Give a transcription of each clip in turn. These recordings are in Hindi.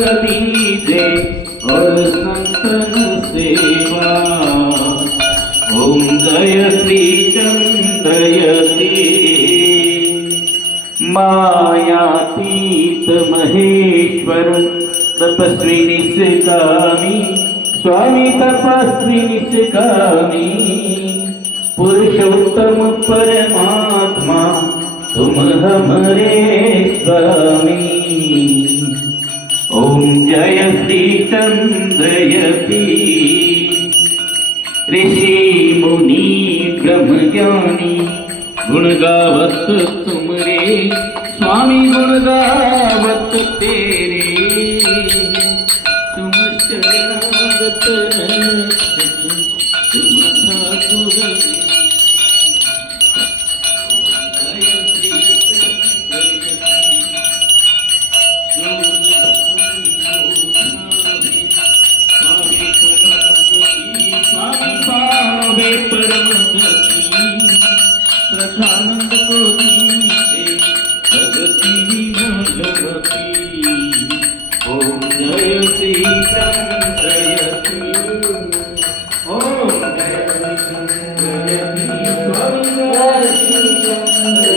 दीजे और संतन सेवा। ओम जय श्री चंद्रयती मायातीत महेश्वर तपस्वी निष्कामी स्वामी तपस्वी निष्कामी पुरुषोत्तम परमात्मा तुम हमारे स्वामी। ओम जय श्री चंद्रयती ऋषि मुनि ब्रह्म ज्ञानी गुण गावत तुमरे स्वामी गुण गावत तेरे तुम शरणागत तुम ठाकुर। आनंद को दीजिए भगति भगवती। ओम जय श्री चंद्रयती ओम जय श्री चंद्रयती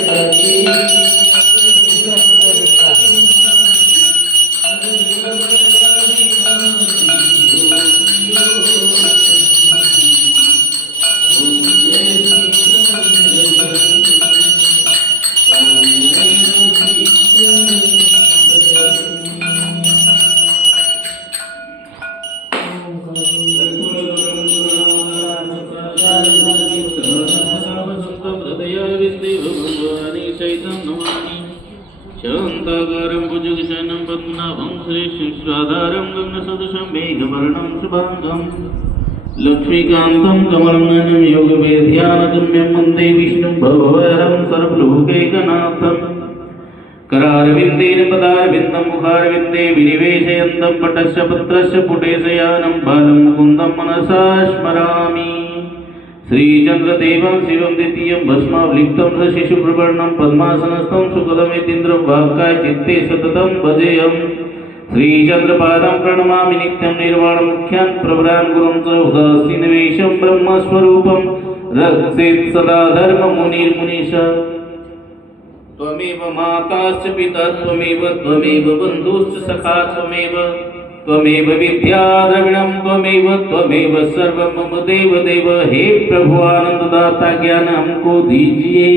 शांताकारं भुजगशयनं पद्मनाभं श्रीशं गगनसदृशं मेघवर्णं शुभांगं लक्ष्मीकान्तं कमलनयनं योगवेद्यानगम्यं वन्दे विष्णुं भवहरं सर्वलोकैकनाथं। करारविन्देन पदारविन्दं मुखारविन्दे विनिवेशयन्तं पटस्य पत्रस्य पुटे शयानं बालं मुकुन्दं मनसा स्मरामि। श्रीचंद्रदेवं शिवं द्वितीयं भस्मावलिप्तं सशिशुप्रवर्णं पद्मासनस्थं सुखदमेतीन्द्रं वाक्काय चित्ते सततं भजेयम्। श्रीचंद्रपादं प्रणमामि नित्यं निर्वाणमुख्यान् प्रवरान् गुरुं च उदासीनवेशं ब्रह्मस्वरूपं रक्षेत् सदा धर्ममुनिर्मुनिश। त्वमेव माताश्च पिता त्वमेव बन्धुश्च सखा त्वमेव विद्या द्रविणं त्वमेव सर्वं मम देव। हे प्रभु आनंददाता ज्ञान हमको दीजिए।